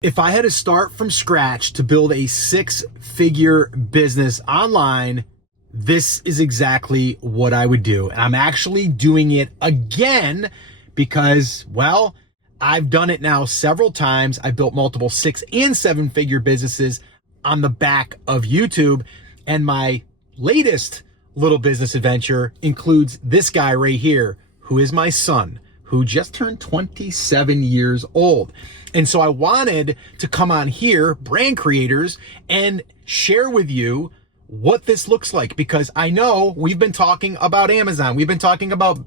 If I had to start from scratch to build a six-figure business online, this is exactly what I would do. And I'm actually doing it again because, well, I've done it now several times. I've built multiple 6- and 7-figure businesses on the back of YouTube. And my latest little business adventure includes this guy right here, who is my son, who just turned 27 years old. And so I wanted to come on here, brand creators, and share with you what this looks like, because I know we've been talking about Amazon. We've been talking about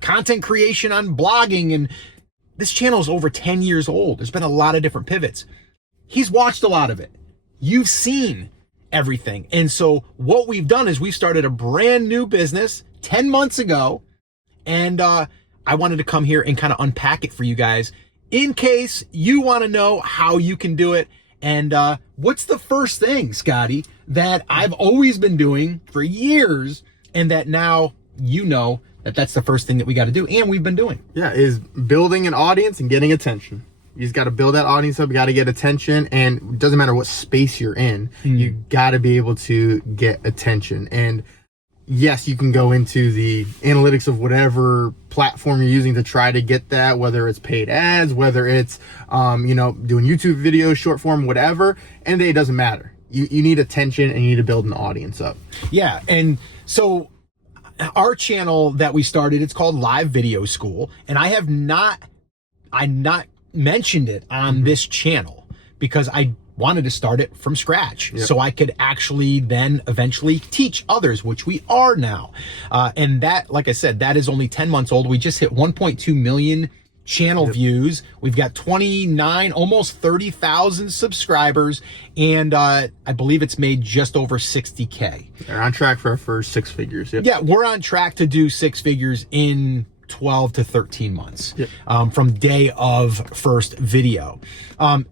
content creation on blogging, and this channel is over 10 years old. There's been a lot of different pivots. He's watched a lot of it. You've seen everything. And so what we've done is we've started a brand new business 10 months ago. And I wanted to come here and kind of unpack it for you guys in case you want to know how you can do it. And what's the first thing, Scotty, that I've always been doing for years, and that now you know that that's the first thing that we got to do, and we've been doing? Yeah, is building an audience and getting attention. You just got to build that audience up. You got to get attention, and it doesn't matter what space you're in. You got to be able to get attention. And yes, you can go into the analytics of whatever platform you're using to try to get that, whether it's paid ads, whether it's, doing YouTube videos, short form, whatever. And it doesn't matter. You need attention, and you need to build an audience up. Yeah. And so our channel that we started, it's called Live Video School. And I not mentioned it on this channel because I wanted to start it from scratch. Yep. So I could actually then eventually teach others, which we are now. And that, like I said, that is only 10 months old. We just hit 1.2 million channel views. We've got 29, almost 30,000 subscribers. And I believe it's made just over 60K. They're on track for our first 6 figures. Yep. Yeah, we're on track to do 6 figures in 12 to 13 months from day of first video.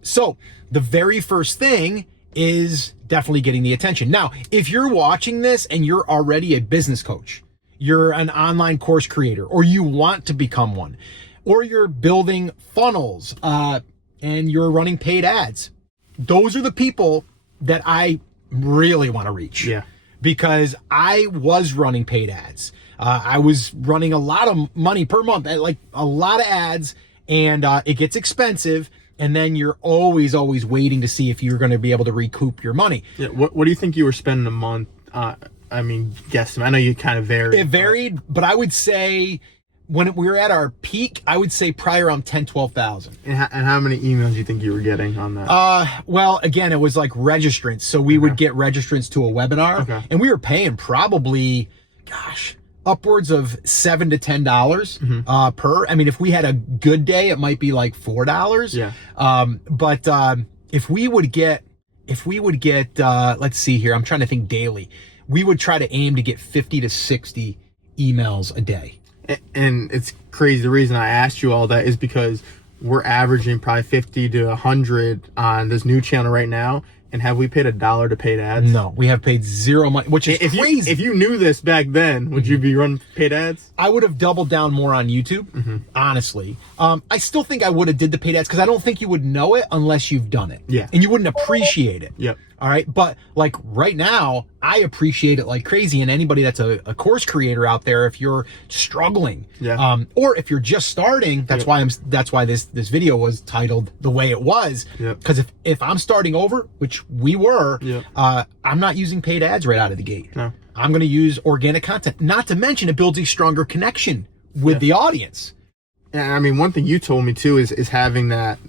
So the very first thing is definitely getting the attention. Now, if you're watching this and you're already a business coach, you're an online course creator, or you want to become one, or you're building funnels and you're running paid ads, those are the people that I really want to reach. Yeah. Because I was running paid ads. I was running a lot of money per month, like a lot of ads, and it gets expensive. And then you're always waiting to see if you're going to be able to recoup your money. Yeah. What do you think you were spending a month? Guess. I know you kind of varied. It varied, but I would say when we were at our peak, I would say probably around 10, 12,000. And how many emails do you think you were getting on that? Well, again, it was like registrants. So we would get registrants to a webinar, and we were paying probably, upwards of $7 to $10 per. I mean, if we had a good day, it might be like $4. Yeah. But if we would get, let's see here, I'm trying to think daily. We would try to aim to get 50 to 60 emails a day. And it's crazy. The reason I asked you all that is because we're averaging probably 50 to 100 on this new channel right now. And have we paid $1 to paid ads? No, we have paid zero money, which is crazy. If you knew this back then, would you be running paid ads? I would have doubled down more on YouTube, honestly. I still think I would have did the paid ads because I don't think you would know it unless you've done it. Yeah. And you wouldn't appreciate it. Yep. All right. But like right now, I appreciate it like crazy. And anybody that's a course creator out there, if you're struggling, or if you're just starting, that's why this video was titled the way it was. Because if I'm starting over, which we were, I'm not using paid ads right out of the gate. No. I'm going to use organic content. Not to mention it builds a stronger connection with the audience. And I mean, one thing you told me too is having that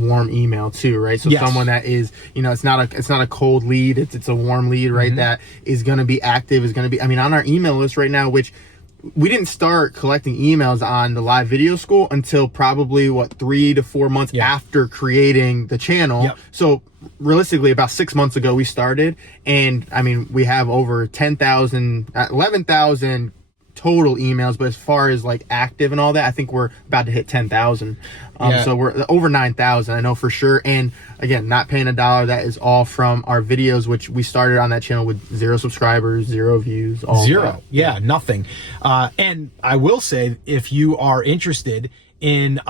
warm email too, right? So someone that is, it's not a cold lead, it's a warm lead, right? That is going to be active, is going to be, on our email list right now, which we didn't start collecting emails on the Live Video School until probably 3 to 4 months after creating the channel. So realistically, about 6 months ago we started, and we have over 10,000, 11,000 total emails, but as far as like active and all that, I think we're about to hit 10,000. So we're over 9,000, I know for sure. And again, not paying $1. That is all from our videos, which we started on that channel with 0 subscribers, 0 views, all 0. Yeah, nothing. And I will say, if you are interested in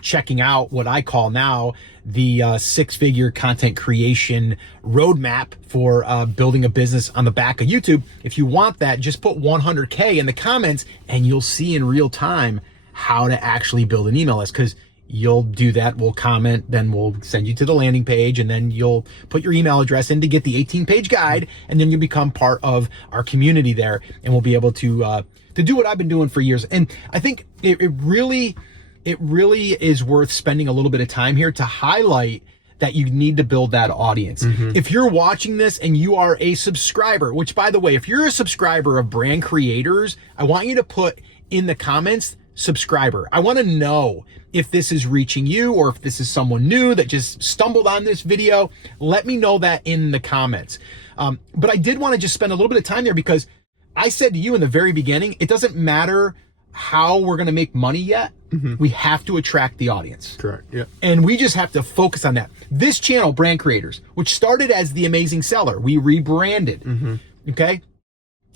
checking out what I call now the six-figure content creation roadmap for building a business on the back of YouTube. If you want that, just put 100K in the comments and you'll see in real time how to actually build an email list, because you'll do that. We'll comment, then we'll send you to the landing page, and then you'll put your email address in to get the 18-page guide, and then you become part of our community there, and we'll be able to do what I've been doing for years. And I think it really is worth spending a little bit of time here to highlight that you need to build that audience. If you're watching this and you are a subscriber, which, by the way, if you're a subscriber of Brand Creators, I want you to put in the comments, subscriber. I want to know if this is reaching you or if this is someone new that just stumbled on this video. Let me know that in the comments. But I did want to just spend a little bit of time there, because I said to you in the very beginning, it doesn't matter how we're going to make money yet. We have to attract the audience. Correct. Yeah. And we just have to focus on that. This channel, Brand Creators, which started as The Amazing Seller, we rebranded. Okay.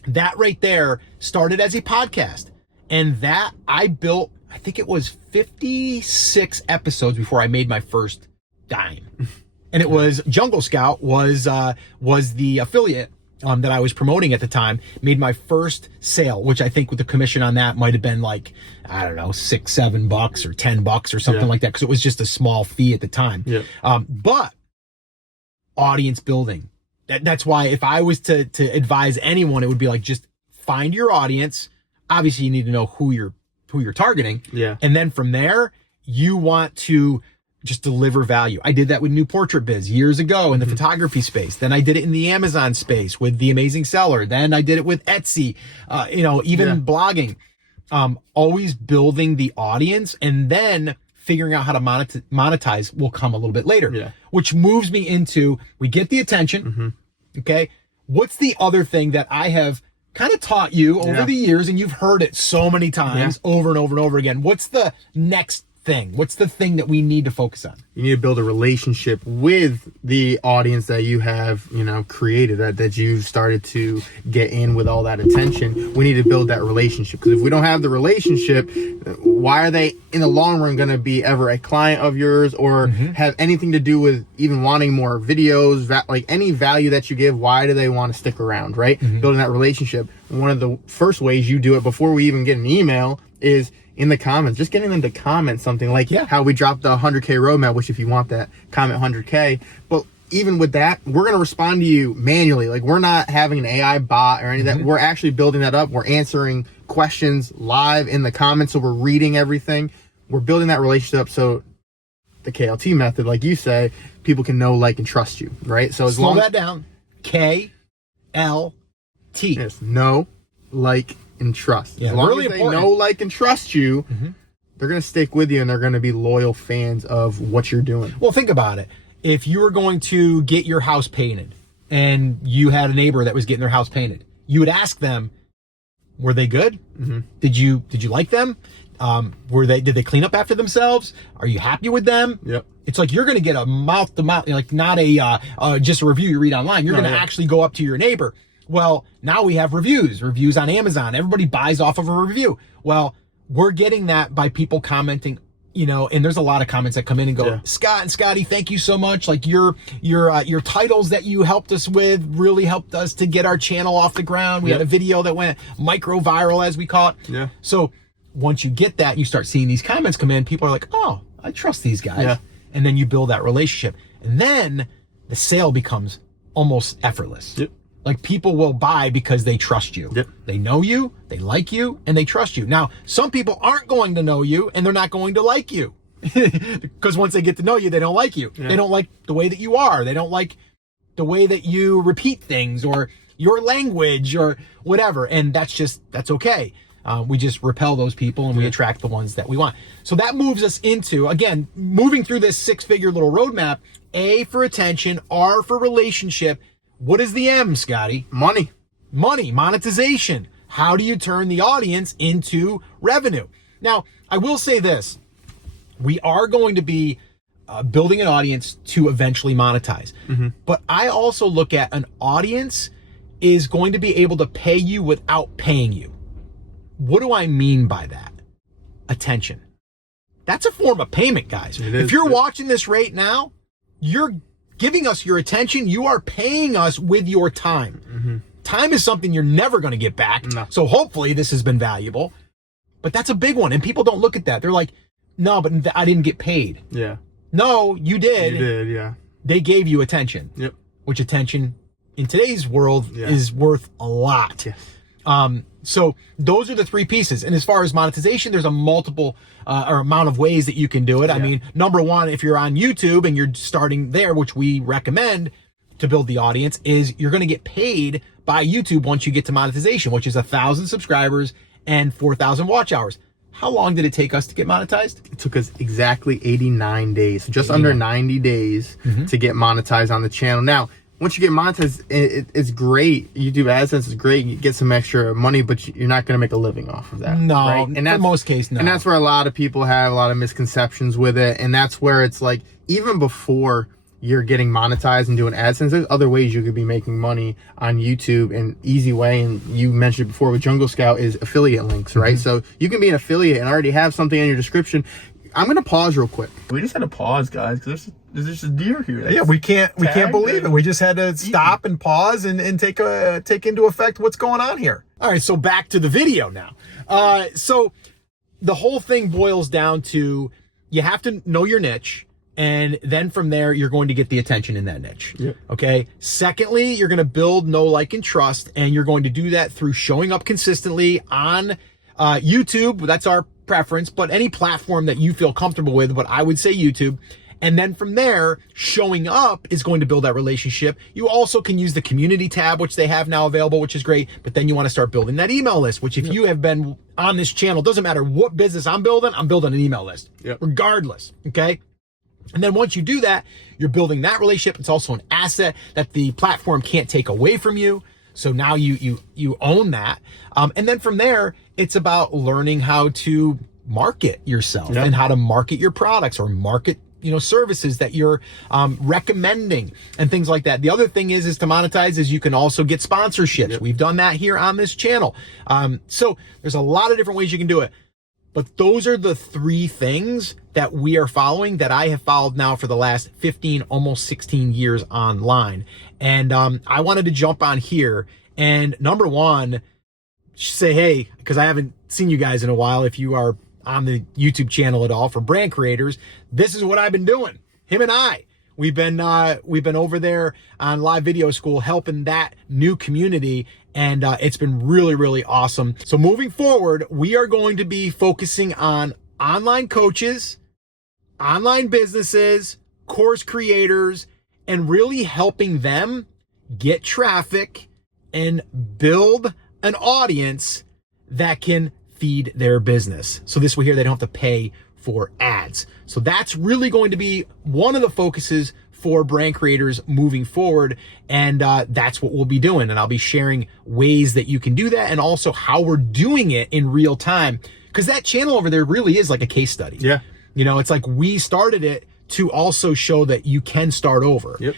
That right there started as a podcast. And that I built, I think it was 56 episodes before I made my first dime. And it was Jungle Scout was the affiliate that I was promoting at the time. Made my first sale, which I think with the commission on that might have been like, I don't know, $6, $7 or $10 or something like that, because it was just a small fee at the time. But audience building. That's why if I was to advise anyone, it would be like, just find your audience. Obviously, you need to know who you're targeting. And then from there, you want to just deliver value. I did that with New Portrait Biz years ago in the photography space. Then I did it in the Amazon space with The Amazing Seller. Then I did it with Etsy, even blogging. Always building the audience, and then figuring out how to monetize will come a little bit later, which moves me into, we get the attention. Okay. What's the other thing that I have kind of taught you over the years, and you've heard it so many times over and over and over again? What's the next thing? What's the thing that we need to focus on? You need to build a relationship with the audience that you have, created, that you've started to get in with all that attention. We need to build that relationship, because if we don't have the relationship, why are they in the long run going to be ever a client of yours, or have anything to do with even wanting more videos, like any value that you give? Why do they want to stick around, right? Building that relationship. One of the first ways you do it before we even get an email is in the comments, just getting them to comment something like how we dropped the 100K roadmap, which if you want that, comment 100K. But even with that, we're going to respond to you manually. Like, we're not having an AI bot or any of that. We're actually building that up. We're answering questions live in the comments. So we're reading everything. We're building that relationship. So the KLT method, like you say, people can know, like, and trust you, right? So slow that down. KLT. Yes. Know, like, and trust. As long really as they important. know, like, and trust you, they're going to stick with you, and they're going to be loyal fans of what you're doing. Well, think about it. If you were going to get your house painted and you had a neighbor that was getting their house painted, you would ask them, were they good? Did you like them? Did they clean up after themselves? Are you happy with them? It's like you're going to get a mouth to mouth, like not just a review you read online. You're going to actually go up to your neighbor. Well, now we have reviews on Amazon. Everybody buys off of a review. Well, we're getting that by people commenting, and there's a lot of comments that come in and go, Scott and Scotty, thank you so much. Like your titles that you helped us with really helped us to get our channel off the ground. We had a video that went micro viral, as we call it. So once you get that, you start seeing these comments come in, people are like, oh, I trust these guys. And then you build that relationship. And then the sale becomes almost effortless. Like, people will buy because they trust you. They know you, they like you, and they trust you. Now, some people aren't going to know you, and they're not going to like you. Because once they get to know you, they don't like you. They don't like the way that you are. They don't like the way that you repeat things or your language or whatever. And that's okay. We just repel those people, and we attract the ones that we want. So that moves us into, again, moving through this six-figure little roadmap. A for attention, R for relationship. What is the M, Scotty? Money, monetization. How do you turn the audience into revenue? Now, I will say this. We are going to be building an audience to eventually monetize. But I also look at an audience is going to be able to pay you without paying you. What do I mean by that? Attention. That's a form of payment, guys. If you're watching this right now, you're giving us your attention. You are paying us with your time. Time is something you're never going to get back. No. So hopefully this has been valuable. But that's a big one. And people don't look at that. They're like, no, but I didn't get paid. Yeah. No, you did. You did, yeah. They gave you attention. Yep. Which attention in today's world is worth a lot. Yes. So those are the three pieces. And as far as monetization, there's a multiple or amount of ways that you can do it. Yeah. I mean, number one, if you're on YouTube and you're starting there, which we recommend to build the audience, is you're going to get paid by YouTube once you get to monetization, which is 1,000 subscribers and 4,000 watch hours. How long did it take us to get monetized? It took us exactly 89 days, so just under 90 days to get monetized on the channel. Now, once you get monetized, it's great. YouTube AdSense is great. You get some extra money, but you're not going to make a living off of that. No, right? And in most cases, no. And that's where a lot of people have a lot of misconceptions with it. And that's where it's like, even before you're getting monetized and doing AdSense, there's other ways you could be making money on YouTube. And easy way, and you mentioned it before with Jungle Scout, is affiliate links, right? So you can be an affiliate and already have something in your description. I'm gonna pause real quick. We just had to pause, guys, because there's just a deer here. Yeah, we can't believe it. We just had to stop and pause and take into effect what's going on here. All right, so back to the video now. So the whole thing boils down to, you have to know your niche, and then from there you're going to get the attention in that niche. Yep. Okay. Secondly, you're going to build know, like, and trust, and you're going to do that through showing up consistently on YouTube. That's our preference, but any platform that you feel comfortable with, but I would say YouTube. And then from there, showing up is going to build that relationship. You also can use the community tab, which they have now available, which is great. But then you want to start building that email list, which if you have been on this channel, doesn't matter what business I'm building an email list, regardless. Okay. And then once you do that, you're building that relationship. It's also an asset that the platform can't take away from you. So now you own that. And then from there, it's about learning how to market yourself and how to market your products or market, services that you're recommending and things like that. The other thing is to monetize is you can also get sponsorships. We've done that here on this channel. So there's a lot of different ways you can do it. But those are the three things that we are following, that I have followed now for the last 15, almost 16 years online. And I wanted to jump on here and, number one, say, hey, because I haven't seen you guys in a while, if you are on the YouTube channel at all, for brand creators, this is what I've been doing. Him and I, we've been over there on Live Video School helping that new community. And it's been really, really awesome. So moving forward, we are going to be focusing on online coaches, online businesses, course creators, and really helping them get traffic and build an audience that can feed their business. So this way here, they don't have to pay for ads. So that's really going to be one of the focuses for brand creators moving forward. And that's what we'll be doing. And I'll be sharing ways that you can do that and also how we're doing it in real time. Because that channel over there really is like a case study. Yeah. It's like we started it to also show that you can start over. Yep.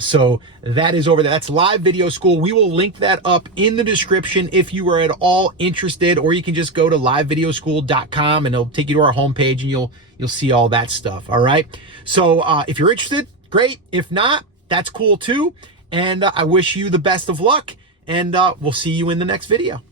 So that is over there. That's Live Video School. We will link that up in the description if you are at all interested, or you can just go to livevideoschool.com and it'll take you to our homepage and you'll see all that stuff. All right. So if you're interested, great. If not, that's cool too. And I wish you the best of luck, and we'll see you in the next video.